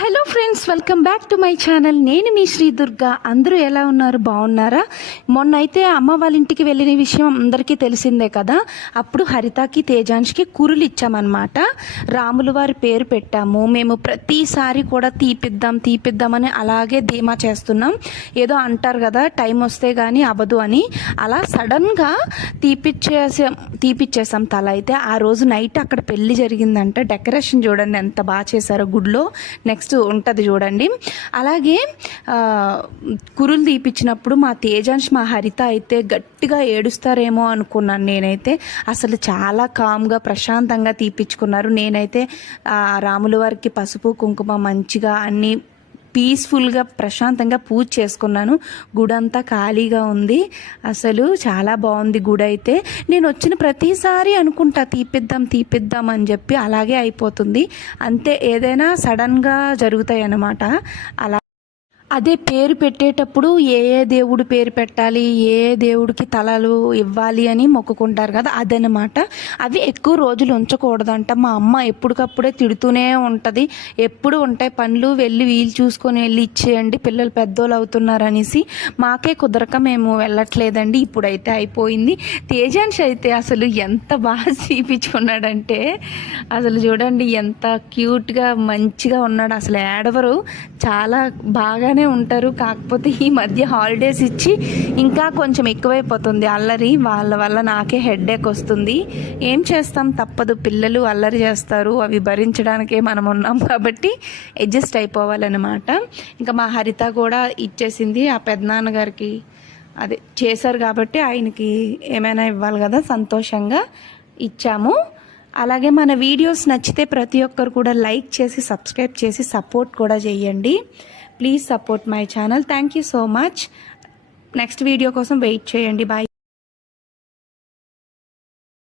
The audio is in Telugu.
Hello friends, welcome back to my channel. నేను మీ శ్రీ దుర్గా. అందరూ ఎలా ఉన్నారు? బాగున్నారా? మొన్న అయితే అమ్మ వాళ్ళ ఇంటికి వెళ్ళిన విషయం అందరికీ తెలిసిందే కదా. అప్పుడు హరితకి తేజాన్ష్కి కురులు ఇచ్చామన్నమాట. రాముల వారి పేరు పెట్టాము. మేము ప్రతిసారి కూడా తీపిద్దామని అలాగే ధీమా చేస్తున్నాం. ఏదో అంటారు కదా, టైం వస్తే కానీ అవ్వదు అని. అలా సడన్గా తీపిచ్చేసాం తల. అయితే ఆ రోజు నైట్ అక్కడ పెళ్లి జరిగిందంట. డెకరేషన్ చూడండి ఎంత బాగా చేశారో గుడిలో. నెక్స్ట్ ఉంటుంది చూడండి. అలాగే కురులు తీపిచ్చినప్పుడు మా తేజాంశ్ మా హరిత అయితే గట్టిగా ఏడుస్తారేమో అనుకున్నాను నేనైతే. అసలు చాలా కామ్గా ప్రశాంతంగా తీపిచ్చుకున్నారు. నేనైతే రాముల వారికి పసుపు కుంకుమ మంచిగా అన్నీ పీస్ఫుల్గా ప్రశాంతంగా పూజ చేసుకున్నాను. గుడి అంతా ఖాళీగా ఉంది. అసలు చాలా బాగుంది గుడి అయితే. నేను వచ్చిన ప్రతిసారి అనుకుంటా తీపిద్దాం అని చెప్పి, అలాగే అయిపోతుంది. అంతే, ఏదైనా సడన్గా జరుగుతాయి అన్నమాట. అలా అదే పేరు పెట్టేటప్పుడు ఏ దేవుడు పేరు పెట్టాలి, ఏ దేవుడికి తలలు ఇవ్వాలి అని మొక్కుకుంటారు కదా, అదనమాట. అవి ఎక్కువ రోజులు ఉంచకూడదంట. మా అమ్మ ఎప్పటికప్పుడే తిడుతూనే ఉంటుంది. ఎప్పుడు ఉంటాయి పనులు, వెళ్ళి వీలు చూసుకొని వెళ్ళి ఇచ్చేయండి, పిల్లలు పెద్దోళ్ళు అవుతున్నారు అనేసి. మాకే కుదరక మేము వెళ్ళట్లేదండి. ఇప్పుడైతే అయిపోయింది. తేజాంశ్ అయితే అసలు ఎంత బాగా చూపించుకున్నాడంటే, అసలు చూడండి ఎంత క్యూట్గా మంచిగా ఉన్నాడు. అసలు ఏడవరు, చాలా బాగానే ఉంటారు. కాకపోతే ఈ మధ్య హాలిడేస్ ఇచ్చి ఇంకా కొంచెం ఎక్కువైపోతుంది అల్లరి. వాళ్ళ వల్ల నాకే హెడేక్ వస్తుంది. ఏం చేస్తాం, తప్పదు. పిల్లలు అల్లరి చేస్తారు, అవి భరించడానికే మనం ఉన్నాం కాబట్టి అడ్జస్ట్ అయిపోవాలన్నమాట. ఇంకా మా హరిత కూడా ఇచ్చేసింది. ఆ పెద్దనాన్నగారికి అదే చేశారు కాబట్టి ఆయనకి ఏమైనా ఇవ్వాలి కదా, సంతోషంగా ఇచ్చాము. అలాగే మన వీడియోస్ నచ్చితే ప్రతి ఒక్కరు కూడా లైక్ చేసి సబ్స్క్రైబ్ చేసి సపోర్ట్ కూడా చేయండి. Please support my channel. Thank you so much. Next video కోసం వెయిట్ చేయండి. బాయ్.